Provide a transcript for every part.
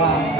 와.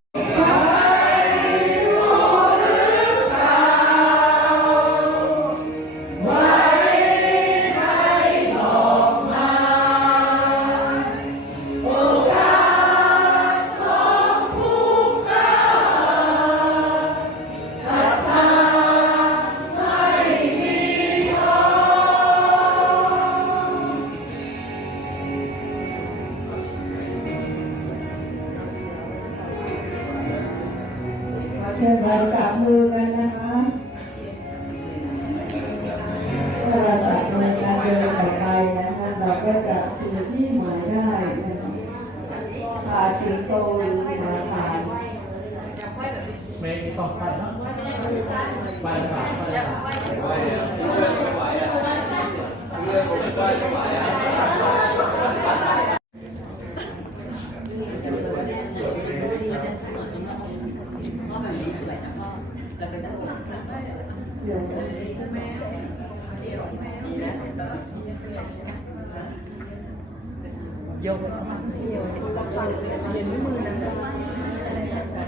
ชิญเราจับมือกันนะคะถ้าเราจับมือกันเดินต่อไปนะคะเราก็จะถึงที่หมายได้ป่าสิงโตหรือหมาป่าไม่ต้องไปนะไปไปไปไป โยกเรียนมือนะ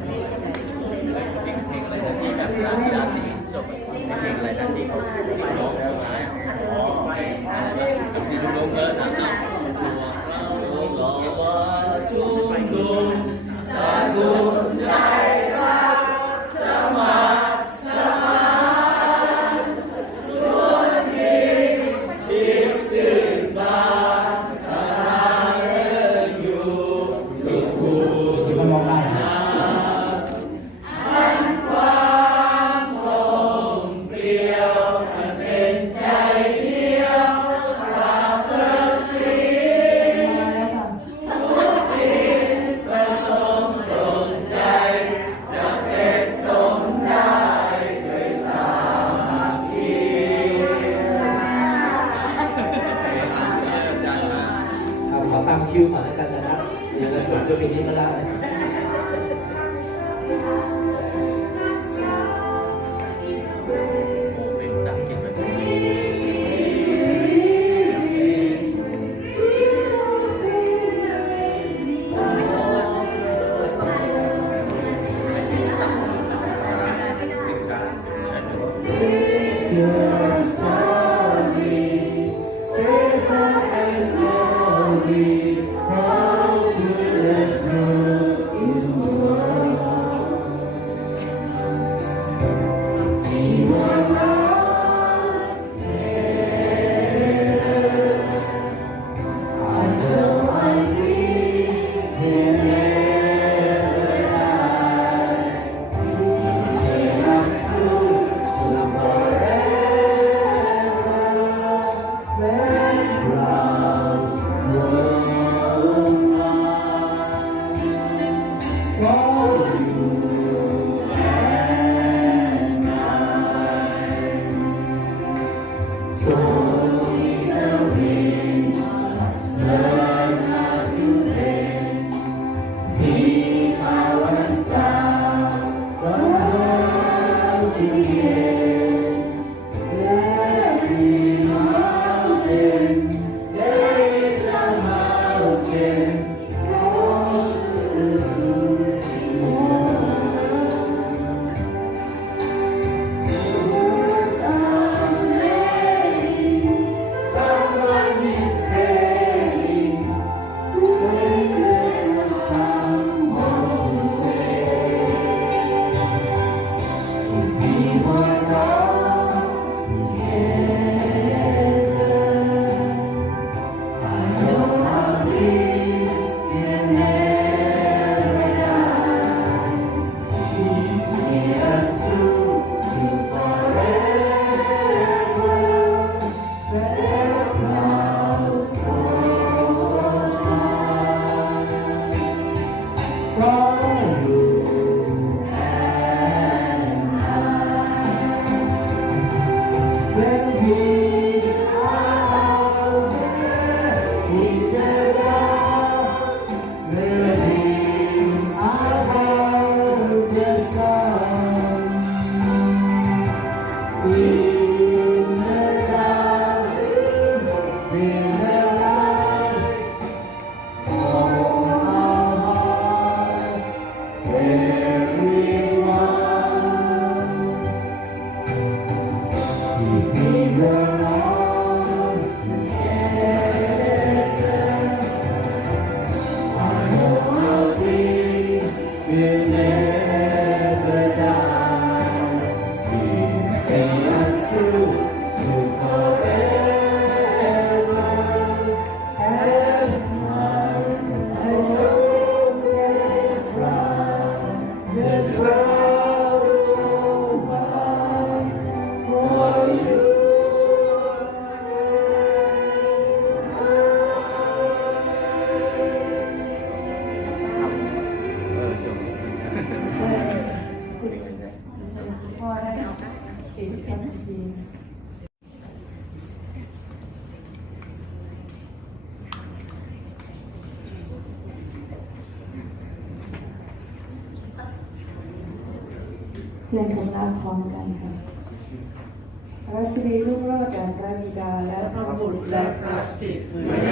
เพลงอะไรนะที่แบบราศีจบเพลงอะไรนะที่ Amen. สีประจำนาทีเทียนคำนาพร้อมกันค่ะพระสิริลูกโลดแด่พระบิดาและพระบุตรและพระจิตเหมือน